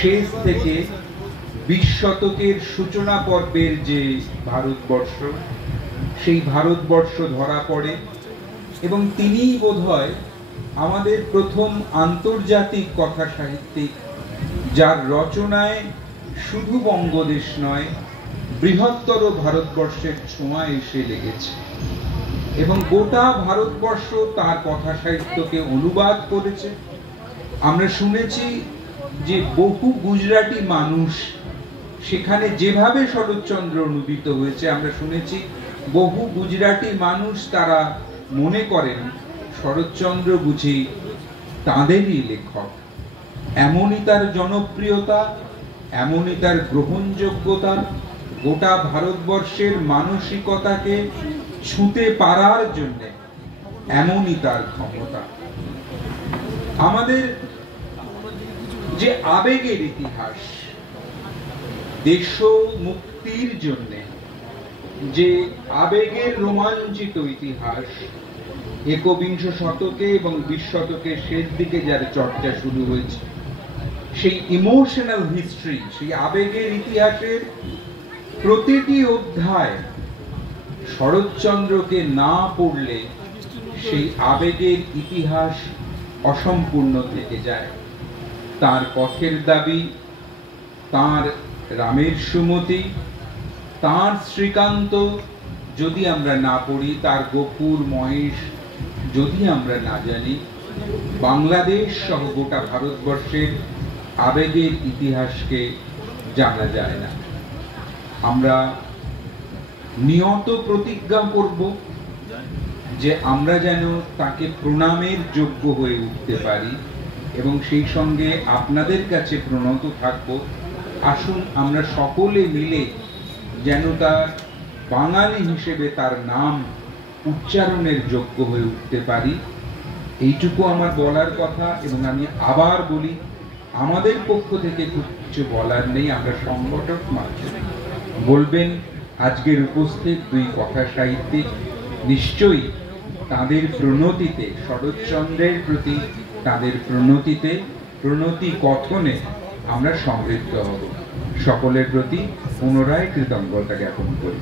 শেষ থেকে 20 শতকের সূচনা পর্বের যে ভারতবর্ষ, সেই ভারতবর্ষ ধরা পড়ে এবং তিনিই বোধহয় আমাদের প্রথম আন্তর্জাতিক কথা সাহিত্যিক যার রচনায় শুধু বঙ্গদেশ নয়, বৃহত্তর ভারতবর্ষের ছোঁয়া এসে লেগেছে এবং গোটা ভারতবর্ষ তার কথা সাহিত্যকে অনুবাদ করেছে। আমরা শুনেছি যে বহু গুজরাটি মানুষ সেখানে যেভাবে শরৎচন্দ্র অনুদিত হয়েছে, আমরা শুনেছি বহু গুজরাটি মানুষ তারা মনে করেন শরৎচন্দ্র বুঝি তাঁদেরই লেখক। এমনই তার জনপ্রিয়তা, এমনই তার গ্রহণযোগ্যতা, গোটা ভারতবর্ষের মানসিকতাকে ছুঁতে পারার জন্য এমনই তার ক্ষমতা। আমাদের যে আবেগের ইতিহাস, দেশ মুক্তির জন্য যে আবেগের রোমাঞ্চিত ইতিহাস, একবিংশ শতকে এবং 20 শতকের শেষ দিকে যার চর্চা শুরু হয়েছে, সেই ইমোশনাল হিস্ট্রি, সেই আবেগের ইতিহাসের প্রতিটি অধ্যায় শরৎচন্দ্রকে না পড়লে সেই আবেগের ইতিহাস অসম্পূর্ণ থেকে যায়। তার পথের দাবি, তার রামের সুমতি, তার শ্রীকান্ত যদি আমরা না পড়ি, তার গফুর মহেশ যদি আমরা না জানি, বাংলাদেশ সহ গোটা ভারতবর্ষের আবেগের ইতিহাসকে জানা যায় না। আমরা নিয়ত প্রতিজ্ঞা করব যে আমরা যেন তাকে প্রণামের যোগ্য হয়ে উঠতে পারি এবং সেই সঙ্গে আপনাদের কাছে প্রণত থাকব। আসুন আমরা সকলে মিলে যেন তার বাঙালি হিসেবে তার নাম উচ্চারণের যোগ্য হয়ে উঠতে পারি। এইটুকু আমার বলার কথা এবং আমি আবার বলি, আমাদের পক্ষ থেকে কিছু বলার নেই, আমরা সংগঠক মাত্র। বলবেন আজকের উপস্থিত দুই কথা সাহিত্যিক, নিশ্চয়ই তাদের প্রণতিতে, শরৎচন্দ্রের প্রতি তাদের প্রণতিতে, প্রণতি কথনে আমরা সমৃদ্ধ হব। সকলের প্রতি পুনরায় কৃতজ্ঞতা জ্ঞাপন করি।